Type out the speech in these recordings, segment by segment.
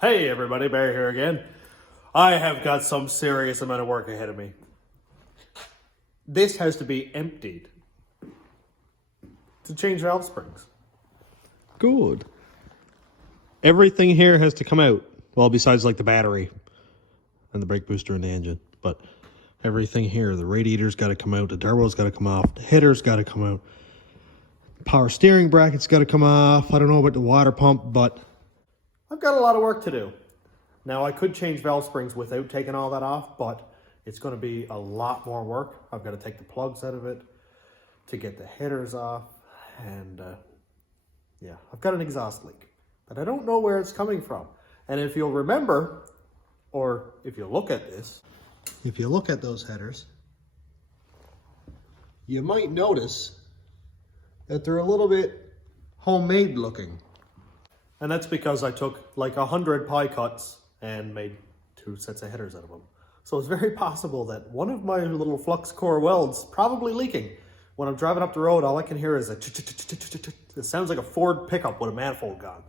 Hey everybody, Barry here again. I have got some serious amount of work ahead of me. This has to be emptied to change valve springs. Good. Everything here has to come out. Well, besides like the battery and the brake booster and the engine. But everything here, the radiator's got to come out, the turbo's got to come off, the header's got to come out, power steering bracket's got to come off. I don't know about the water pump, but I've got a lot of work to do. Now I could change valve springs without taking all that off, but it's going to be a lot more work. I've got to take the plugs out of it to get the headers off, and yeah, I've got an exhaust leak, but I don't know where it's coming from. And if you'll remember, or if you look at this, if you look at those headers, you might notice that they're a little bit homemade looking. and that's because I took like 100 pie cuts and made 2 sets of headers out of them. So it's very possible that one of my little flux core welds probably leaking. When I'm driving up the road, all I can hear is a it sounds like a Ford pickup with a manifold gone.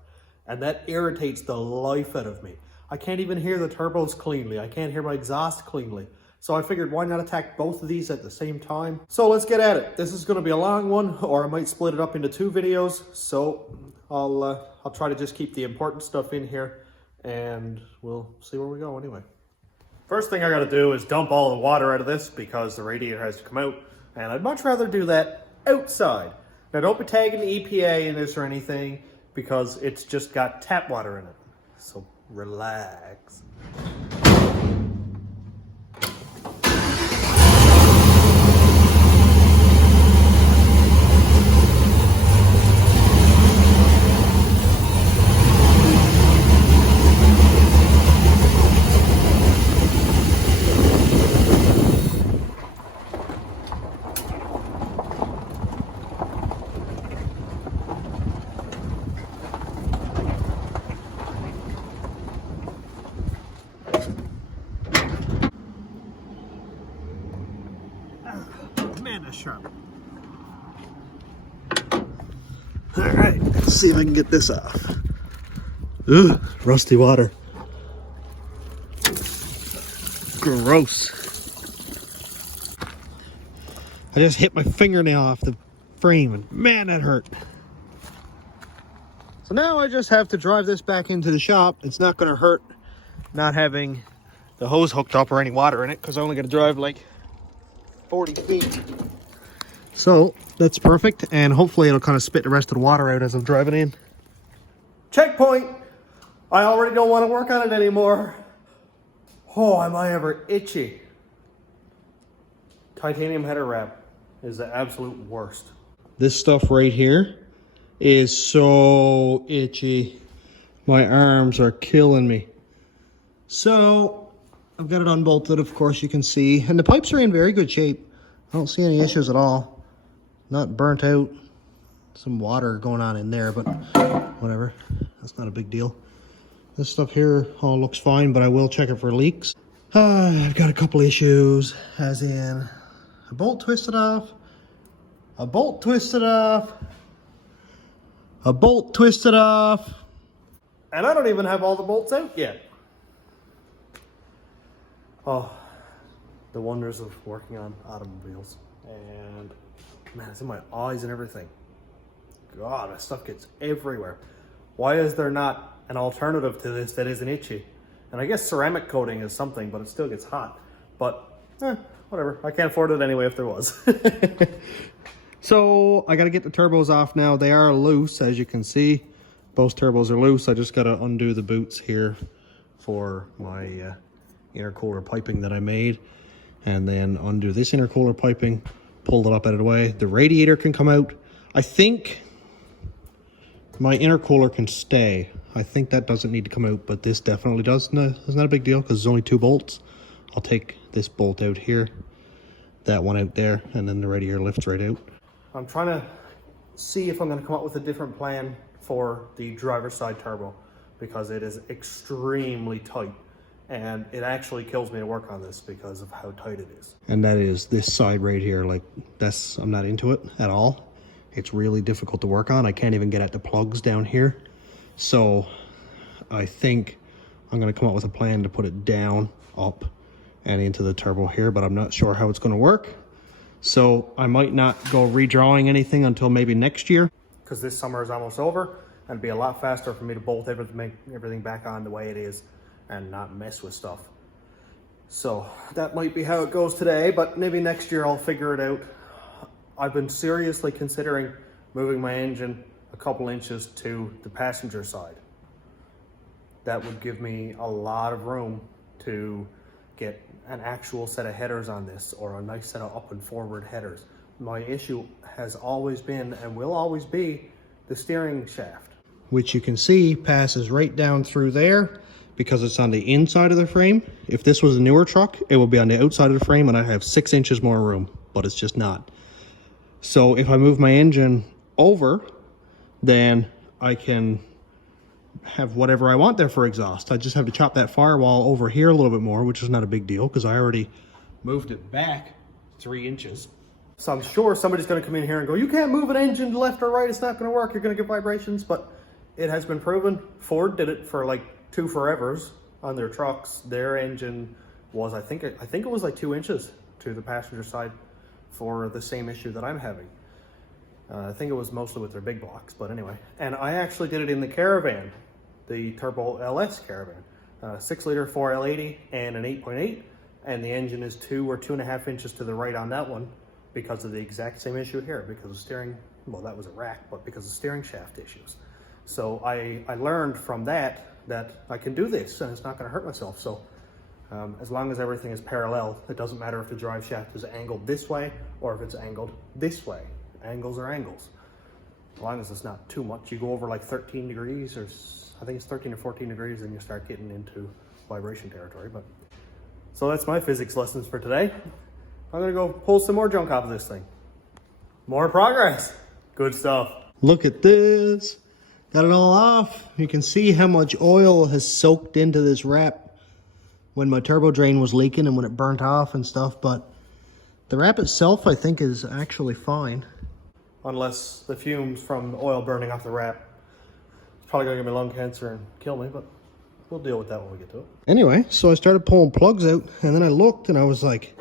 And that irritates the life out of me. I can't even hear the turbos cleanly. I can't hear my exhaust cleanly. So I figured, why not attack both of these at the same time? So let's get at it. This is going to be a long one, or I might split it up into 2 videos. So I'll try to just keep the important stuff in here, and we'll see where we go anyway. First thing I got to do is dump all the water out of this because the radiator has to come out, and I'd much rather do that outside. Now don't be tagging the EPA in this or anything because it's just got tap water in it. So relax. Man, that's sharp. All right, let's see if I can get this off. Ugh, rusty water. Gross. I just hit my fingernail off the frame and man, that hurt. So now I just have to drive this back into the shop. It's not gonna hurt not having the hose hooked up or any water in it because I'm only gonna drive like 40 feet. So that's perfect, and hopefully it'll kind of spit the rest of the water out as I'm driving in. Checkpoint! I already don't want to work on it anymore. Oh, am I ever itchy. Titanium header wrap is the absolute worst. This stuff right here is so itchy. My arms are killing me. So I've got it unbolted, of course, you can see. And the pipes are in very good shape. I don't see any issues at all. Not burnt out. Some water going on in there, but whatever. That's not a big deal. This stuff here all looks fine, but I will check it for leaks. I've got a couple issues, as in a bolt twisted off, a bolt twisted off, a bolt twisted off, and I don't even have all the bolts out yet. Oh, the wonders of working on automobiles. And man, it's in my eyes and everything. God, that stuff gets everywhere. Why is there not an alternative to this that isn't itchy? And I guess ceramic coating is something, but it still gets hot. But, whatever. I can't afford it anyway if there was. So, I got to get the turbos off now. They are loose, as you can see. Both turbos are loose. I just got to undo the boots here for my intercooler piping that I made, and then undo this intercooler piping, pull it up out of the way. The radiator can come out. I think my intercooler can stay. I think that doesn't need to come out, but this definitely does. No, it's not a big deal because there's only 2 bolts. I'll take this bolt out here, that one out there, and then the radiator lifts right out. I'm trying to see if I'm going to come up with a different plan for the driver's side turbo because it is extremely tight. And it actually kills me to work on this because of how tight it is. And that is this side right here. Like, I'm not into it at all. It's really difficult to work on. I can't even get at the plugs down here. So I think I'm going to come up with a plan to put it down, up, and into the turbo here, but I'm not sure how it's going to work. So I might not go redrawing anything until maybe next year. Because this summer is almost over, and it'd be a lot faster for me to bolt everything back on the way it is and not mess with stuff. So that might be how it goes today, but maybe next year I'll figure it out. I've been seriously considering moving my engine a couple inches to the passenger side. That would give me a lot of room to get an actual set of headers on this, or a nice set of up and forward headers. My issue has always been and will always be the steering shaft, which you can see passes right down through there because it's on the inside of the frame. If this was a newer truck, it would be on the outside of the frame and I'd have 6 inches more room, but it's just not. So if I move my engine over, then I can have whatever I want there for exhaust. I just have to chop that firewall over here a little bit more, which is not a big deal because I already moved it back 3 inches. So I'm sure somebody's going to come in here and go, you can't move an engine left or right, it's not going to work, you're going to get vibrations. But it has been proven. Ford did it for like 2 forevers on their trucks. Their engine was, I think it was like 2 inches to the passenger side for the same issue that I'm having. I think it was mostly with their big blocks, but anyway. And I actually did it in the Caravan, the Turbo LS Caravan. 6 liter 4L80 and an 8.8, and the engine is 2 or 2.5 inches to the right on that one because of the exact same issue here, because of steering, well, that was a rack, but because of steering shaft issues. So I learned from that I can do this and it's not going to hurt myself. So as long as everything is parallel, it doesn't matter if the drive shaft is angled this way or if it's angled this way. Angles are angles. As long as it's not too much. You go over like 13 degrees, or I think it's 13 or 14 degrees, and you start getting into vibration territory. But so that's my physics lessons for today. I'm gonna go pull some more junk off of this thing. More progress. Good stuff. Look at this. Got it all off. You can see how much oil has soaked into this wrap when my turbo drain was leaking and when it burnt off and stuff, but the wrap itself I think is actually fine. Unless the fumes from the oil burning off the wrap. It's probably gonna give me lung cancer and kill me, but we'll deal with that when we get to it. Anyway, so I started pulling plugs out, and then I looked and I was like,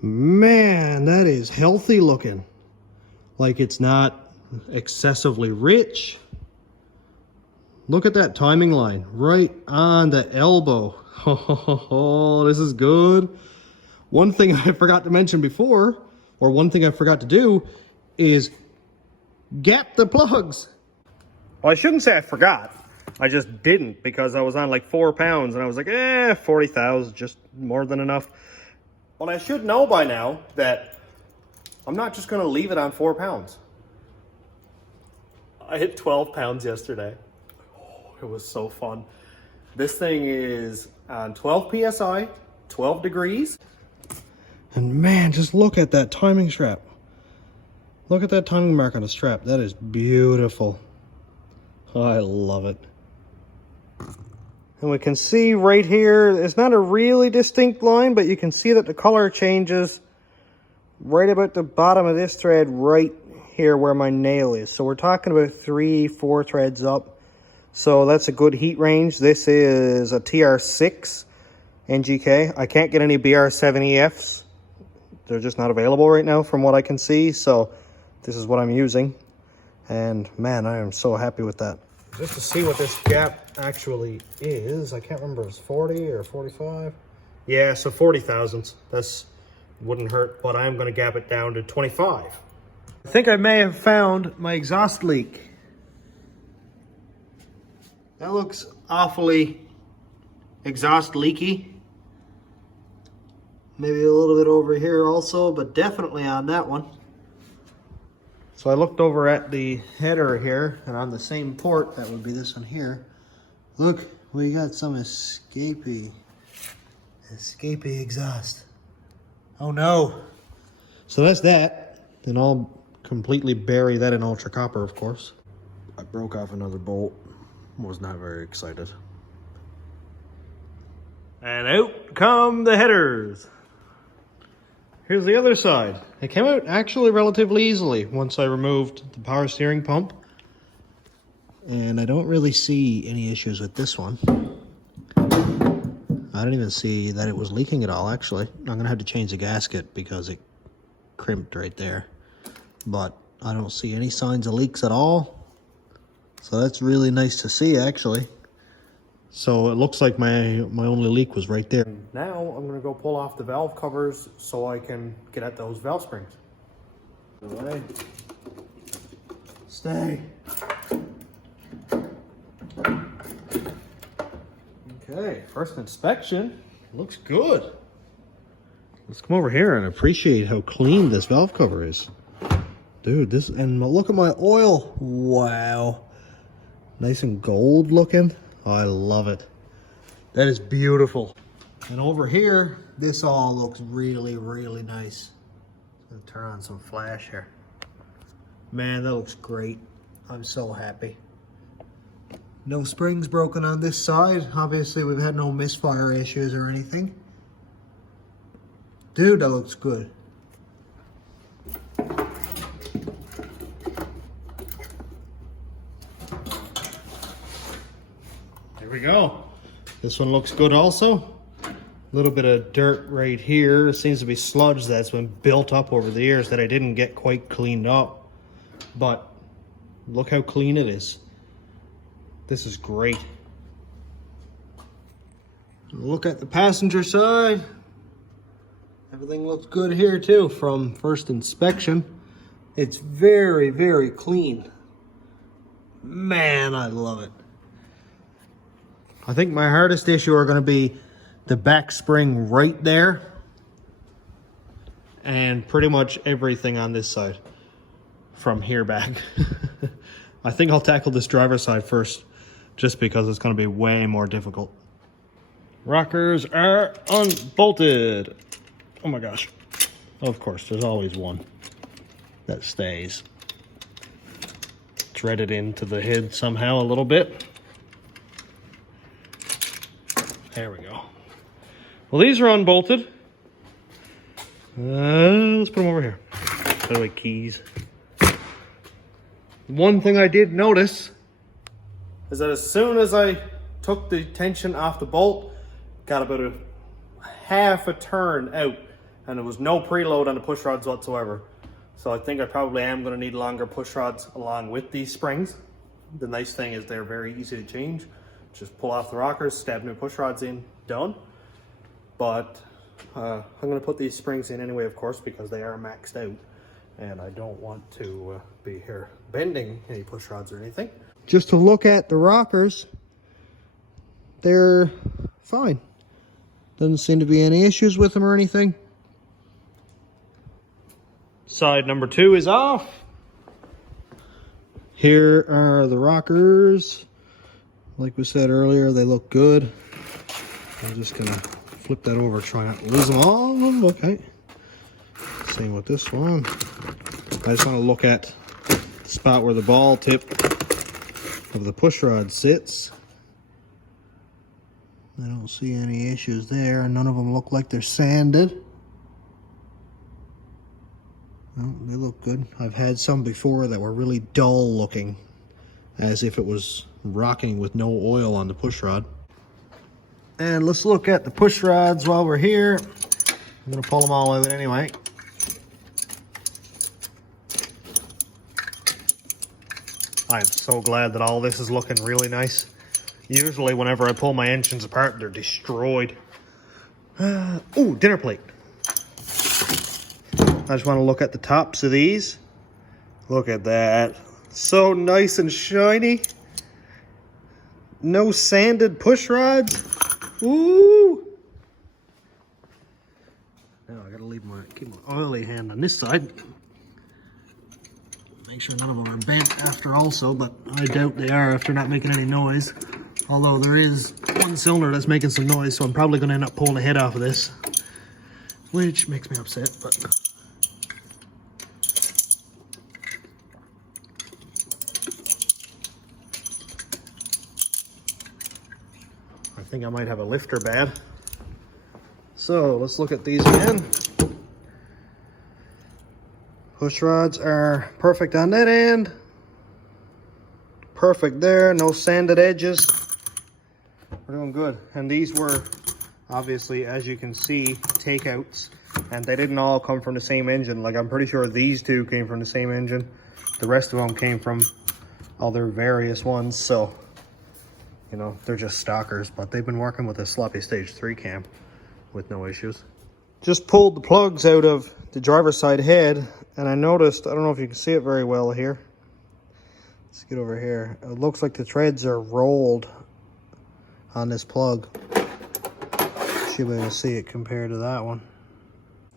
man, that is healthy looking. Like it's not excessively rich. Look at that timing line right on the elbow. Oh, this is good. One thing I forgot to mention before, or one thing I forgot to do, is gap the plugs. Well, I shouldn't say I forgot. I just didn't, because I was on like 4 pounds and I was like, 40,000, just more than enough. Well, I should know by now that I'm not just going to leave it on 4 pounds. I hit 12 pounds yesterday. Oh, it was so fun. This thing is on 12 PSI, 12 degrees. And man, just look at that timing strap. Look at that timing mark on the strap. That is beautiful. I love it. And we can see right here, it's not a really distinct line, but you can see that the color changes right about the bottom of this thread right here where my nail is. So we're talking about 3-4 threads up. So that's a good heat range. This is a TR6 NGK. I can't get any BR7EFs. They're just not available right now from what I can see. So this is what I'm using. And man, I am so happy with that. Just to see what this gap actually is, I can't remember if it's 40 or 45. Yeah, so 40 thousandths. That's wouldn't hurt, but I'm going to gap it down to 25. I think I may have found my exhaust leak. That looks awfully exhaust leaky. Maybe a little bit over here also, but definitely on that one. So I looked over at the header here, and on the same port, that would be this one here. Look, we got some escapee exhaust. Oh no. So that's that. And I'll completely bury that in ultra copper, of course. I broke off another bolt. Was not very excited. And out come the headers. Here's the other side. It came out actually relatively easily once I removed the power steering pump. And I don't really see any issues with this one. I didn't even see that it was leaking at all, actually. I'm going to have to change the gasket because it crimped right there. But I don't see any signs of leaks at all. So that's really nice to see, actually. So it looks like my only leak was right there. Now I'm going to go pull off the valve covers so I can get at those valve springs. Away. Stay. Okay, first inspection. Looks good. Let's come over here and appreciate how clean this valve cover is. Dude, this, and look at my oil. Wow. Nice and gold looking. Oh, I love it. That is beautiful. And over here, this all looks really, really nice. I'm gonna turn on some flash here. Man, that looks great. I'm so happy. No springs broken on this side. Obviously, we've had no misfire issues or anything. Dude, that looks good. There we go. This one looks good also. A little bit of dirt right here. It seems to be sludge that's been built up over the years that I didn't get quite cleaned up. But look how clean it is. This is great. Look at the passenger side. Everything looks good here too from first inspection. It's very, very clean. Man, I love it. I think my hardest issue are going to be the back spring right there and pretty much everything on this side from here back. I think I'll tackle this driver's side first just because it's going to be way more difficult. Rockers are unbolted. Oh my gosh. Of course, there's always one that stays. Threaded into the head somehow a little bit. There we go. Well, these are unbolted. Let's put them over here. They're like keys. One thing I did notice is that as soon as I took the tension off the bolt, got about a half a turn out, and there was no preload on the push rods whatsoever. So I think I probably am going to need longer push rods along with these springs. The nice thing is they're very easy to change. Just pull off the rockers, stab new push rods in, done. But I'm going to put these springs in anyway, of course, because they are maxed out. And I don't want to be here bending any push rods or anything. Just to look at the rockers, they're fine. Doesn't seem to be any issues with them or anything. Side number 2 is off. Here are the rockers. Like we said earlier, they look good. I'm just gonna flip that over, try not to lose them all. Okay. Same with this one. I just want to look at the spot where the ball tip of the push rod sits. I don't see any issues there. None of them look like they're sanded. No, they look good. I've had some before that were really dull looking, as if it was rocking with no oil on the push rod. And let's look at the push rods while we're here. I'm going to pull them all out anyway. I'm so glad that all this is looking really nice. Usually whenever I pull my engines apart, they're destroyed. Ooh, dinner plate. I just want to look at the tops of these. Look at that. So nice and shiny. No sanded push rods. Ooh. Now I gotta keep my oily hand on this side. Make sure none of them are bent after also, but I doubt they are after not making any noise. Although there is one cylinder that's making some noise, so I'm probably gonna end up pulling the head off of this. Which makes me upset, but... I think I might have a lifter bad. So let's look at these again. Push rods are perfect on that end. Perfect there, no sanded edges we're doing good. And these were obviously, as you can see, takeouts, and they didn't all come from the same engine. Like, I'm pretty sure these two came from the same engine. The rest of them came from other various ones. So, you know, they're just stockers, but they've been working with a sloppy stage 3 cam with no issues. Just pulled the plugs out of the driver's side head, and I noticed, I don't know if you can see it very well here. Let's get over here. It looks like the threads are rolled on this plug. Should be able to see it compared to that one.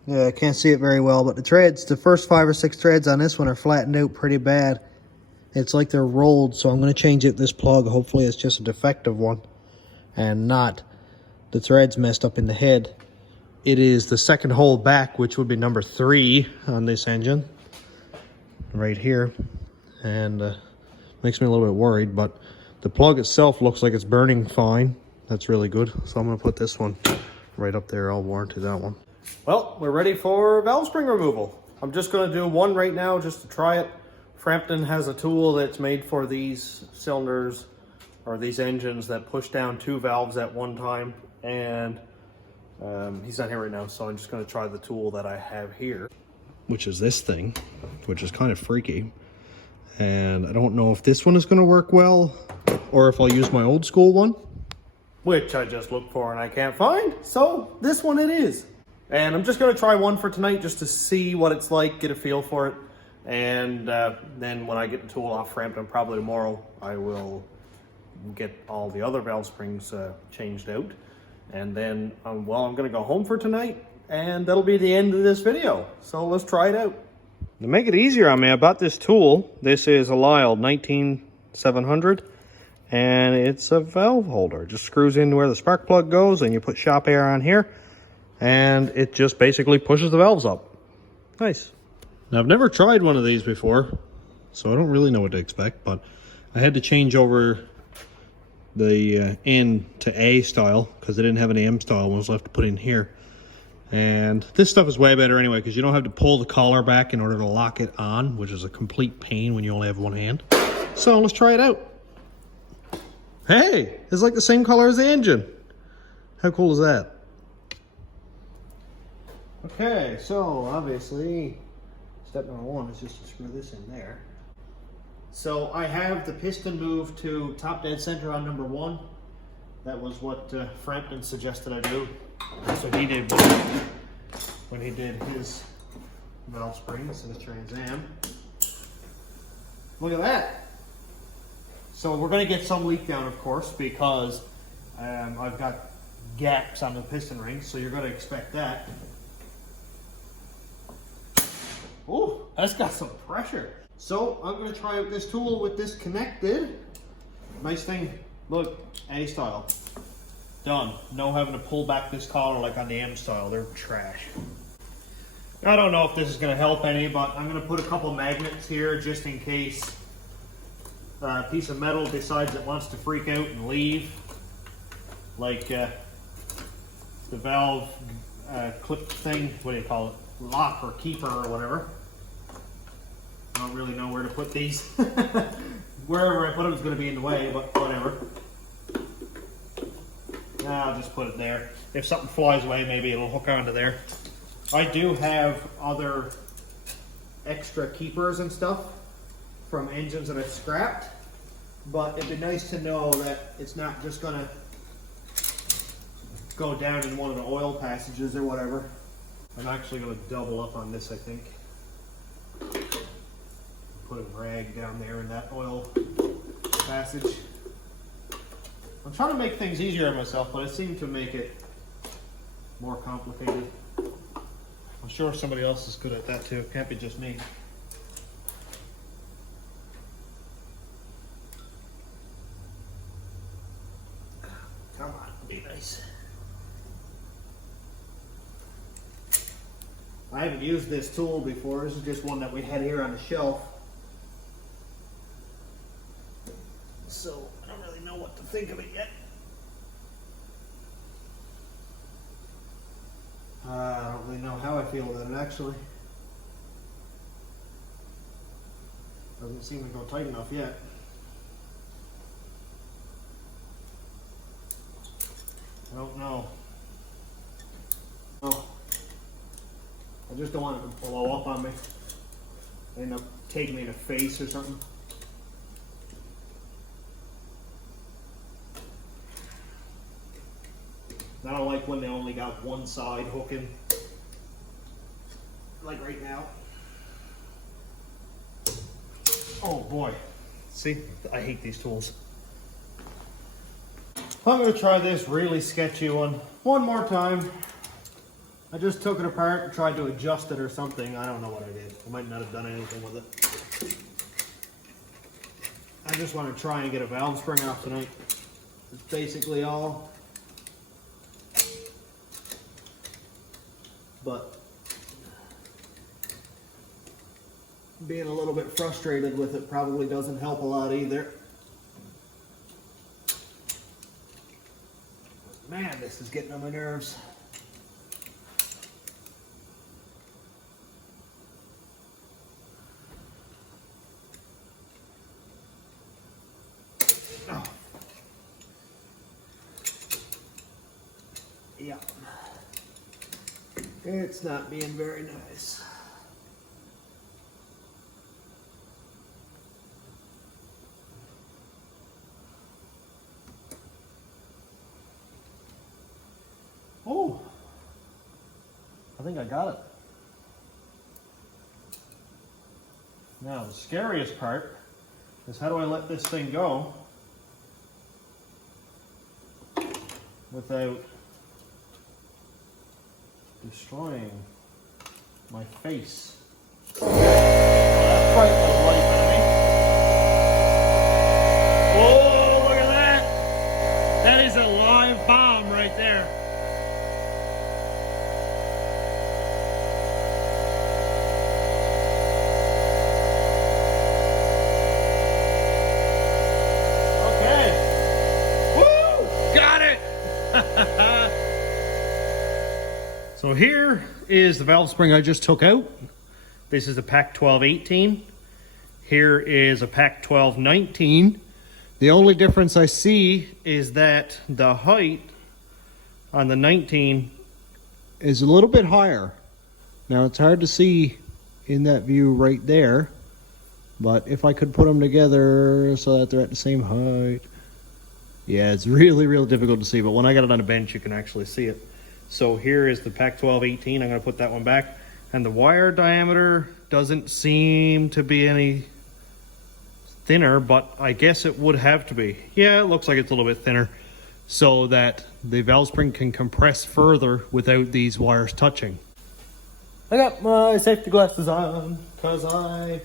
Yeah, I can't see it very well, but the threads, the first 5 or 6 threads on this one are flattened out pretty bad. It's like they're rolled, so I'm going to change it this plug. Hopefully it's just a defective one and not the threads messed up in the head. It is the second hole back, which would be number 3 on this engine, right here, and makes me a little bit worried, but the plug itself looks like it's burning fine. That's really good. So I'm going to put this one right up there. I'll warranty that one. Well, we're ready for valve spring removal. I'm just going to do one right now just to try it. Frampton has a tool that's made for these cylinders or these engines that push down 2 valves at one time, and he's not here right now, so I'm just going to try the tool that I have here, which is this thing, which is kind of freaky. And I don't know if this one is going to work well or if I'll use my old school one, which I just looked for and I can't find. So this one it is. And I'm just going to try one for tonight just to see what it's like, get a feel for it. And then when I get the tool off Frampton, probably tomorrow, I will get all the other valve springs changed out. And then, well, I'm going to go home for tonight, and that'll be the end of this video. So let's try it out. To make it easier on me, I bought this tool. This is a Lyle 19700, and it's a valve holder. It just screws into where the spark plug goes, and you put shop air on here, and it just basically pushes the valves up. Nice. Now, I've never tried one of these before, so I don't really know what to expect, but I had to change over the N to A style because they didn't have an M style one, was left to put in here. And this stuff is way better anyway because you don't have to pull the collar back in order to lock it on, which is a complete pain when you only have one hand. So let's try it out. Hey, it's like the same color as the engine. How cool is that? Okay, so obviously step number 1 is just to screw this in there. So I have the piston moved to top dead center on number 1. That was what Frampton suggested I do. That's what he did when he did his valve springs in the Trans Am. Look at that. So we're going to get some leak down, of course, because I've got gaps on the piston rings, so you're going to expect that. Ooh, that's got some pressure. So I'm going to try out this tool with this connected. Nice thing. Look, A style. Done. No having to pull back this collar like on the M style. They're trash. I don't know if this is going to help any, but I'm going to put a couple magnets here just in case a piece of metal decides it wants to freak out and leave. Like the valve clip thing. What do you call it? Lock or keeper or whatever. I don't really know where to put these. Wherever I put them is going to be in the way, but whatever. I'll just put it there. If something flies away, maybe it'll hook onto there. I do have other extra keepers and stuff from engines that I've scrapped, but it'd be nice to know that it's not just going to go down in one of the oil passages or whatever. I'm actually going to double up on this, I think. Put a rag down there in that oil passage. I'm trying to make things easier on myself, but I seem to make it more complicated. I'm sure somebody else is good at that too. It can't be just me. Come on, be nice. I haven't used this tool before. This is just one that we had here on the shelf. So I don't really know what to think of it yet. I don't really know how I feel about it actually. Doesn't seem to go tight enough yet. I don't know. Oh, I just don't want it to blow up on me. End up taking me in the face or something. I don't like when they only got one side hooking, like right now. Oh boy. See, I hate these tools. I'm going to try this really sketchy one more time. I just took it apart and tried to adjust it or something. I don't know what I did. I might not have done anything with it. I just want to try and get a valve spring off tonight. That's basically all. But being a little bit frustrated with it probably doesn't help a lot either. Man, this is getting on my nerves. Oh. Yeah. It's not being very nice. Oh, I think I got it. Now the scariest part is how do I let this thing go without destroying my face. Oh, that's bright little light, baby. Oh, look at that! That is a live bomb right there. Okay. Woo! Got it! So here is the valve spring I just took out. This is a Pac 1218. Here is a Pac 1219. The only difference I see is that the height on the 19 is a little bit higher. Now it's hard to see in that view right there, but if I could put them together so that they're at the same height. Yeah, it's really, really difficult to see, but when I got it on a bench, you can actually see it. So here is the Pac 1218. I'm going to put that one back. And the wire diameter doesn't seem to be any thinner, but I guess it would have to be. Yeah, it looks like it's a little bit thinner so that the valve spring can compress further without these wires touching. I got my safety glasses on because I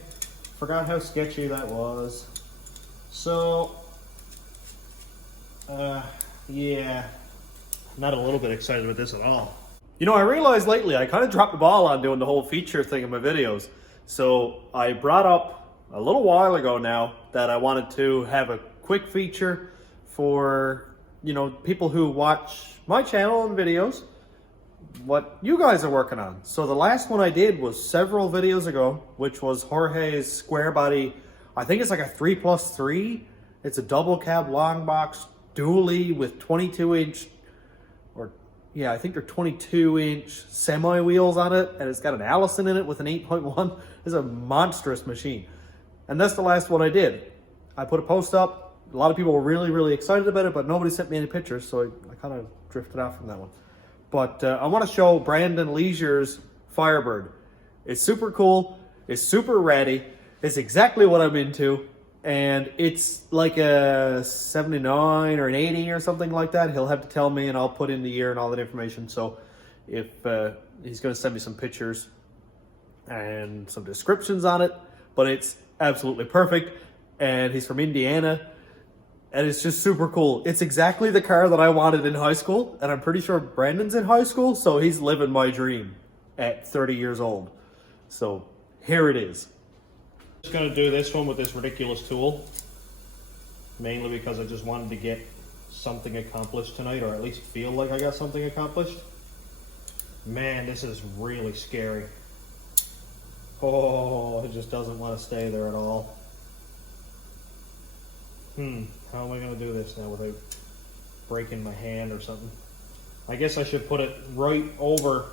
forgot how sketchy that was. So, yeah. Not a little bit excited with this at all. You know, I realized lately I kind of dropped the ball on doing the whole feature thing in my videos. So I brought up a little while ago now that I wanted to have a quick feature for, you know, people who watch my channel and videos, what you guys are working on. So the last one I did was several videos ago, which was Jorge's square body. I think it's like a 3+3. It's a double cab long box dually with 22-inch. Yeah, I think they're 22-inch semi wheels on it, and it's got an Allison in it with an 8.1. It's a monstrous machine. And that's the last one I did. I put a post up. A lot of people were really, really excited about it, but nobody sent me any pictures, so I kind of drifted off from that one. But I want to show Brandon Leisure's Firebird. It's super cool. It's super ratty. It's exactly what I'm into. And it's like a 79 or an 80 or something like that. He'll have to tell me, and I'll put in the year and all that information. So if he's going to send me some pictures and some descriptions on it, but it's absolutely perfect. And he's from Indiana, and it's just super cool. It's exactly the car that I wanted in high school, and I'm pretty sure Brandon's in high school, so he's living my dream at 30 years old. So here it is. Just going to do this one with this ridiculous tool, mainly because I just wanted to get something accomplished tonight, or at least feel like I got something accomplished. Man, this is really scary. Oh, it just doesn't want to stay there at all. How am I going to do this now without breaking my hand or something? I guess I should put it right over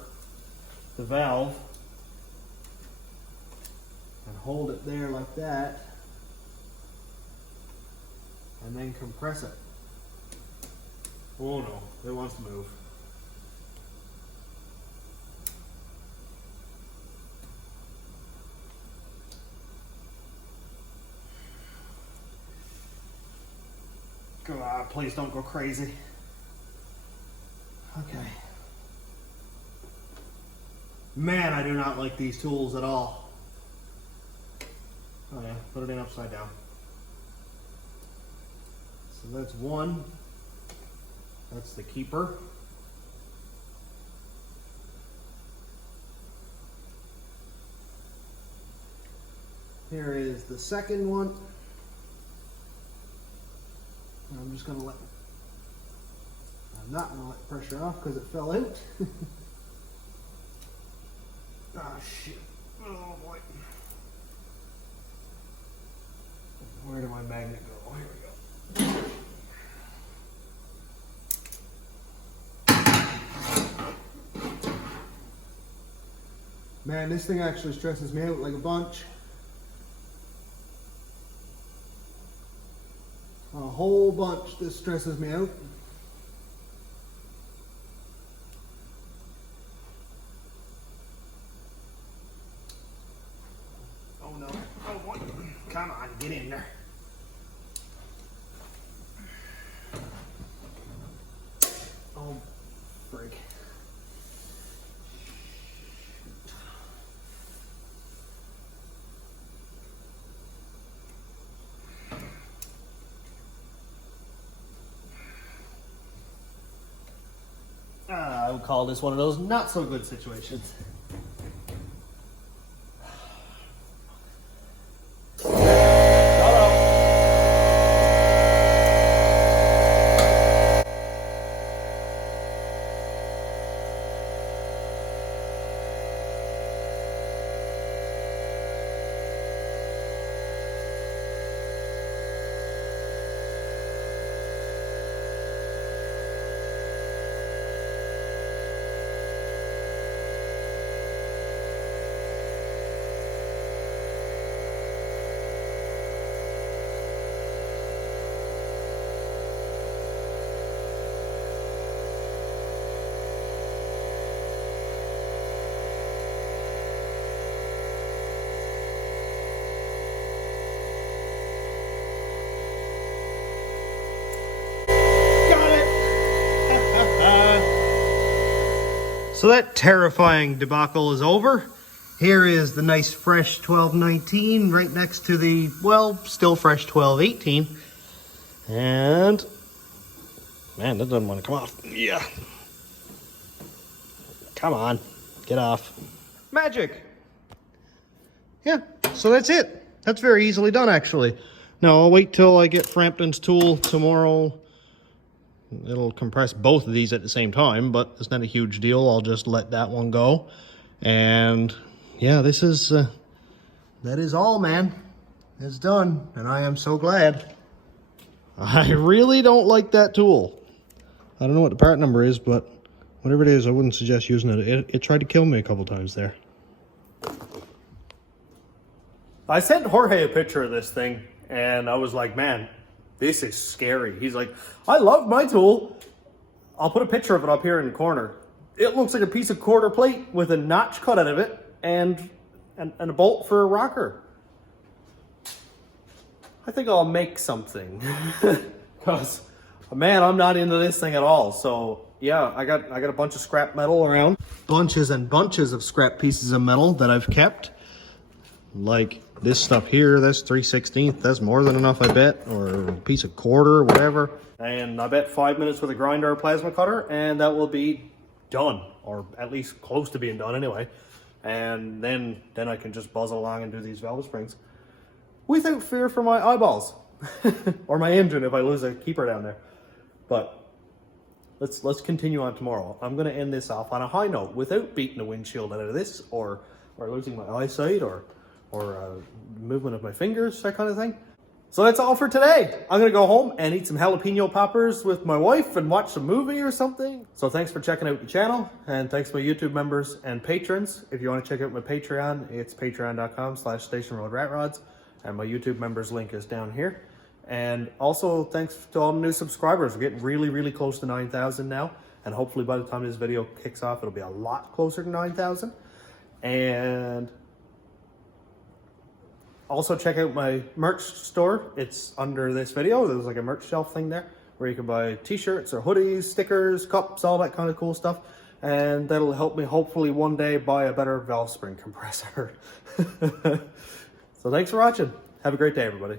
the valve and hold it there like that, and then compress it. Oh no, it wants to move. God, please don't go crazy. Okay. Man, I do not like these tools at all. Oh yeah, put it in upside down. So that's one. That's the keeper. Here is the second one. I'm just going to I'm not going to let pressure off because it fell out. Ah, shit. Oh boy. Where did my magnet go? Here we go. Man, this thing actually stresses me out like a bunch. A whole bunch. This stresses me out. Oh no. Oh boy. Come on, get in there. Oh, freak. I would call this one of those not so good situations. So that terrifying debacle is over. Here is the nice fresh 1219 right next to the, well, still fresh 1218. And, man, that doesn't want to come off. Yeah. Come on, get off. Magic. Yeah, so that's it. That's very easily done, actually. Now, I'll wait till I get Frampton's tool tomorrow. It'll compress both of these at the same time, but it's not a huge deal. I'll just let that one go. And yeah, this is, that is all, man. It's done, and I am so glad. I really don't like that tool. I don't know what the part number is, but whatever it is, I wouldn't suggest using it. It tried to kill me a couple times there. I sent Jorge a picture of this thing, and I was like, man, this is scary. He's like, I love my tool. I'll put a picture of it up here in the corner. It looks like a piece of quarter plate with a notch cut out of it and a bolt for a rocker. I think I'll make something because, man, I'm not into this thing at all. So yeah, I got a bunch of scrap metal around, bunches and bunches of scrap pieces of metal that I've kept. Like this stuff here, that's 3/16. That's more than enough, I bet, or a piece of quarter, whatever. And I bet 5 minutes with a grinder or plasma cutter, and that will be done, or at least close to being done anyway. And then I can just buzz along and do these valve springs without fear for my eyeballs or my engine if I lose a keeper down there. But let's continue on tomorrow. I'm going to end this off on a high note without beating the windshield out of this, or losing my eyesight, or movement of my fingers, that kind of thing. So that's all for today. I'm going to go home and eat some jalapeno poppers with my wife and watch a movie or something. So thanks for checking out the channel, and thanks to my YouTube members and patrons. If you want to check out my Patreon, it's patreon.com/stationroadratrods, and my YouTube members link is down here. And also thanks to all the new subscribers. We're getting really, really close to 9,000 now, and hopefully by the time this video kicks off, it'll be a lot closer to 9,000. And also check out my merch store. It's under this video. There's like a merch shelf thing there where you can buy t-shirts or hoodies, stickers, cups, all that kind of cool stuff. And that'll help me hopefully one day buy a better valve spring compressor. So thanks for watching. Have a great day, everybody.